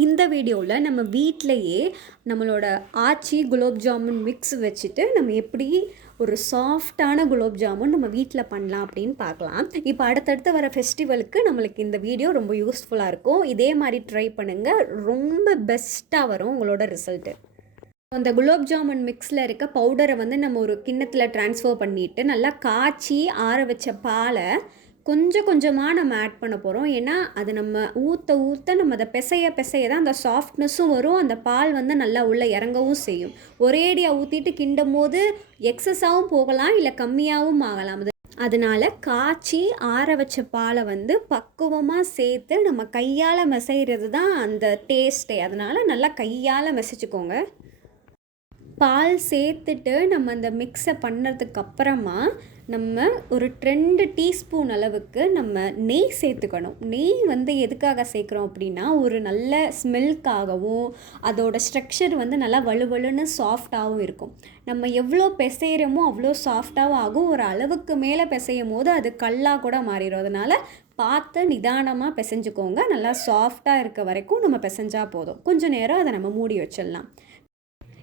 இந்த வீடியோவில் நம்ம வீட்டிலையே நம்மளோட ஆச்சி குலோப் ஜாமுன் மிக்ஸ் வச்சுட்டு நம்ம எப்படி ஒரு சாஃப்டான குலோப் ஜாமுன் நம்ம வீட்டில் பண்ணலாம் அப்படின்னு பார்க்கலாம். இப்போ அடுத்தடுத்து வர ஃபெஸ்டிவலுக்கு நம்மளுக்கு இந்த வீடியோ ரொம்ப யூஸ்ஃபுல்லாக இருக்கும். இதே மாதிரி ட்ரை பண்ணுங்கள், ரொம்ப பெஸ்ட்டாக வரும் உங்களோட ரிசல்ட்டு. அந்த குலோப் ஜாமுன் மிக்ஸில் இருக்க பவுடரை வந்து நம்ம ஒரு கிண்ணத்தில் ட்ரான்ஸ்ஃபர் பண்ணிவிட்டு நல்லா காய்ச்சி ஆற வச்ச பாலை கொஞ்சம் கொஞ்சமாக நம்ம ஆட் பண்ண போகிறோம். ஏன்னா அது நம்ம ஊற்ற நம்ம அதை பிசைய தான் அந்த சாஃப்ட்னஸும் வரும், அந்த பால் வந்து நல்லா உள்ளே இறங்கவும் செய்யும். ஒரேடியாக ஊற்றிட்டு கிண்டும் போது எக்ஸஸாகவும் போகலாம், இல்லை கம்மியாகவும் ஆகலாம். அதனால் காய்ச்சி ஆற வச்ச பாலை வந்து பக்குவமாக சேர்த்து நம்ம கையால் மெசைகிறது தான் அந்த டேஸ்ட்டே. அதனால் நல்லா கையால் மெசைச்சிக்கோங்க. பால் சேர்த்துட்டு நம்ம அந்த மிக்ஸை பண்ணுறதுக்கு அப்புறமா நம்ம ஒரு 2 டீஸ்பூன் அளவுக்கு நம்ம நெய் சேர்த்துக்கணும். நெய் வந்து எதுக்காக சேர்க்குறோம் அப்படின்னா, ஒரு நல்ல ஸ்மெல்க்காகவும் அதோட ஸ்ட்ரக்சர் வந்து நல்லா வலுவலுன்னு சாஃப்டாகவும் இருக்கும். நம்ம எவ்வளோ பிசைகிறோமோ அவ்வளோ சாஃப்டாகவும் ஆகும். ஒரு அளவுக்கு மேலே பிசையும் போது அது கல்லாக கூட மாறிடும். அதனால் பார்த்து நிதானமாக பிசைஞ்சுக்கோங்க. நல்லா சாஃப்டாக இருக்க வரைக்கும் நம்ம பிசைஞ்சால் போதும். கொஞ்சம் நேரம் அதை நம்ம மூடி வச்சிடலாம்.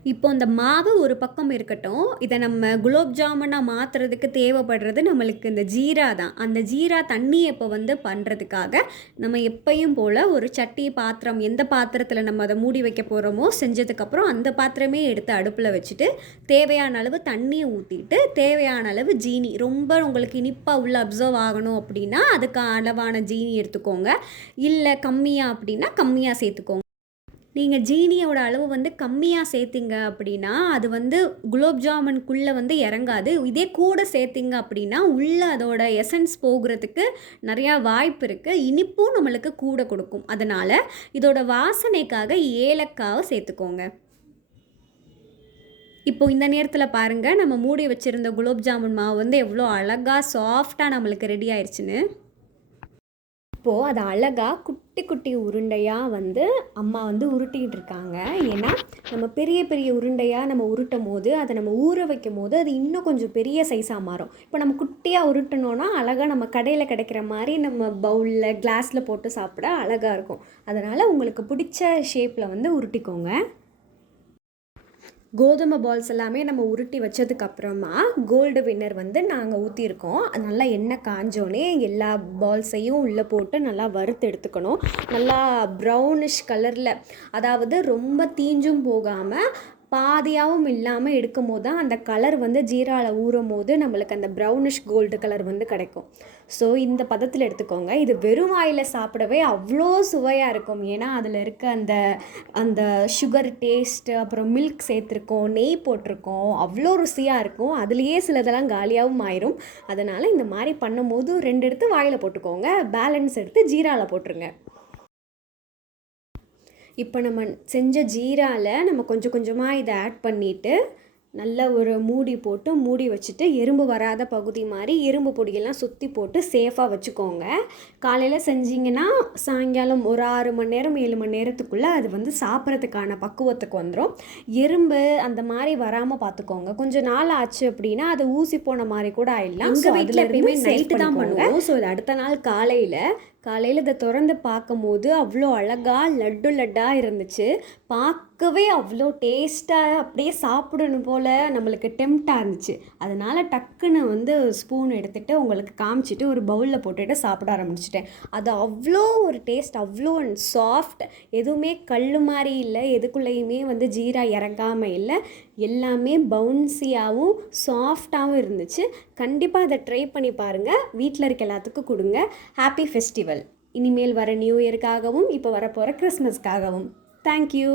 இப்போ இந்த மாவு ஒரு பக்கம் இருக்கட்டும். இதை நம்ம குலோப் ஜாமுனாக மாற்றுறதுக்கு தேவைப்படுறது நம்மளுக்கு இந்த ஜீரா தான். அந்த ஜீரா தண்ணி இப்போ வந்து பண்ணுறதுக்காக நம்ம எப்பையும் போல் ஒரு சட்டி பாத்திரம், எந்த பாத்திரத்தில் நம்ம அதை மூடி வைக்க போகிறோமோ செஞ்சதுக்கப்புறம் அந்த பாத்திரமே எடுத்து அடுப்பில் வச்சுட்டு தேவையான அளவு தண்ணியை ஊற்றிட்டு தேவையான அளவு ஜீனி, ரொம்ப உங்களுக்கு இனிப்பாக உள்ள அப்சர்வ் ஆகணும் அப்படின்னா அதுக்கு அளவான ஜீனி எடுத்துக்கோங்க. இல்லை கம்மியாக அப்படின்னா கம்மியாக சேர்த்துக்கோங்க. நீங்கள் ஜீனியோட அளவு வந்து கம்மியாக சேர்த்திங்க அப்படின்னா அது வந்து குலோப் ஜாமுனுக்குள்ளே வந்து இறங்காது. இதே கூட சேர்த்திங்க அப்படின்னா உள்ளே அதோட எசன்ஸ் போகிறதுக்கு நிறையா வாய்ப்பு இருக்குது. இனிப்பும் நம்மளுக்கு கூட கொடுக்கும். அதனால் இதோட வாசனைக்காக ஏலக்காவை சேர்த்துக்கோங்க. இப்போது இந்த நேரத்தில் பாருங்கள், நம்ம மூடி வச்சுருந்த குலோப் ஜாமுன் மாவு வந்து எவ்வளோ அழகாக சாஃப்டாக நம்மளுக்கு ரெடி ஆயிடுச்சுன்னு. இப்போது அதை அழகாக குட்டி குட்டி உருண்டையாக வந்து அம்மா வந்து உருட்டிகிட்டு இருக்காங்க. ஏன்னா நம்ம பெரிய பெரிய உருண்டையாக நம்ம உருட்டும் போது அதை நம்ம ஊற வைக்கும் போது அது இன்னும் கொஞ்சம் பெரிய சைஸாக மாறும். இப்போ நம்ம குட்டியாக உருட்டணுன்னா அழகாக நம்ம கடையில் கிடைக்கிற மாதிரி நம்ம பவுலில் கிளாஸில் போட்டு சாப்பிட அழகாக இருக்கும். அதனால் உங்களுக்கு பிடிச்ச ஷேப்பில் வந்து உருட்டிக்கோங்க. கோதுமை பால்ஸ் எல்லாமே நம்ம உருட்டி வச்சதுக்கப்புறமா கோல்டு வின்னர் வந்து நாங்கள் ஊற்றிருக்கோம். அது நல்லா எண்ணெய் காஞ்சோடனே எல்லா பால்ஸையும் உள்ளே போட்டு நல்லா வறுத்து எடுத்துக்கணும். நல்லா ப்ரௌனிஷ் கலரில், அதாவது ரொம்ப தீஞ்சும் போகாமல் பாதியாகவும் இல்லாமல் எடுக்கும் போது தான் அந்த கலர் வந்து ஜீராவில் ஊறும் போது நம்மளுக்கு அந்த ப்ரௌனிஷ் கோல்டு கலர் வந்து கிடைக்கும். ஸோ இந்த பதத்தில் எடுத்துக்கோங்க. இது வெறும் வாயில் சாப்பிடவே அவ்வளோ சுவையாக இருக்கும். ஏன்னா அதில் இருக்க அந்த அந்த சுகர் டேஸ்ட்டு, அப்புறம் மில்க் சேர்த்துருக்கோம், நெய் போட்டிருக்கோம், அவ்வளோ ருசியாக இருக்கும். அதுலேயே சிலதெல்லாம் காலியாகவும் ஆயிரும். அதனால் இந்த மாதிரி பண்ணும்போது 2 எடுத்து வாயில் போட்டுக்கோங்க, பேலன்ஸ் எடுத்து ஜீராவில் போட்டுருங்க. இப்போ நம்ம செஞ்ச ஜீராவில் நம்ம கொஞ்சம் கொஞ்சமாக இதை ஆட் பண்ணிவிட்டு நல்ல ஒரு மூடி போட்டு மூடி வச்சுட்டு எறும்பு வராத பகுதி மாதிரி எறும்பு பொடியெல்லாம் சுற்றி போட்டு சேஃபாக வச்சுக்கோங்க. காலையில் செஞ்சிங்கன்னா சாயங்காலம் ஒரு 6 மணி நேரம் 7 மணி நேரத்துக்குள்ளே அது வந்து சாப்பிட்றதுக்கான பக்குவத்துக்கு வந்துடும். எறும்பு அந்த மாதிரி வராமல் பார்த்துக்கோங்க. கொஞ்சம் நாள் ஆச்சு அப்படின்னா அது ஊசி போன மாதிரி கூட ஆயிடலாம். உங்கள் வீட்டில் எப்பயுமே நைட்டு தான் பண்ணுவோம். ஸோ இது அடுத்த நாள் காலையில் இதை திறந்து பார்க்கும்போது அவ்வளோ அழகாக லட்டு லட்டாக இருந்துச்சு. பார்க்கவே அவ்வளோ டேஸ்ட்டாக அப்படியே சாப்பிடணும் போல் நம்மளுக்கு டெம்ப்டாக இருந்துச்சு. அதனால் டக்குன்னு வந்து ஸ்பூன் எடுத்துகிட்டு உங்களுக்கு காமிச்சிட்டு ஒரு பவுலில் போட்டுட்டு சாப்பிட ஆரம்பிச்சிட்டேன். அது அவ்வளோ ஒரு டேஸ்ட், அவ்வளோ சாஃப்ட், எதுவுமே கல் மாதிரி இல்லை, எதுக்குள்ளேயுமே வந்து ஜீரா இறங்காமல் இல்லை, எல்லாமே பவுன்சியாகவும் சாஃப்டாகவும் இருந்துச்சு. கண்டிப்பாக அதை ட்ரை பண்ணி பாருங்கள். வீட்டில் இருக்க எல்லாத்துக்கும் கொடுங்க. Happy festival. இனிமேல் வர நியூ இயருக்காகவும் இப்போ வரப்போகிற கிறிஸ்மஸ்க்காகவும். தேங்க்யூ.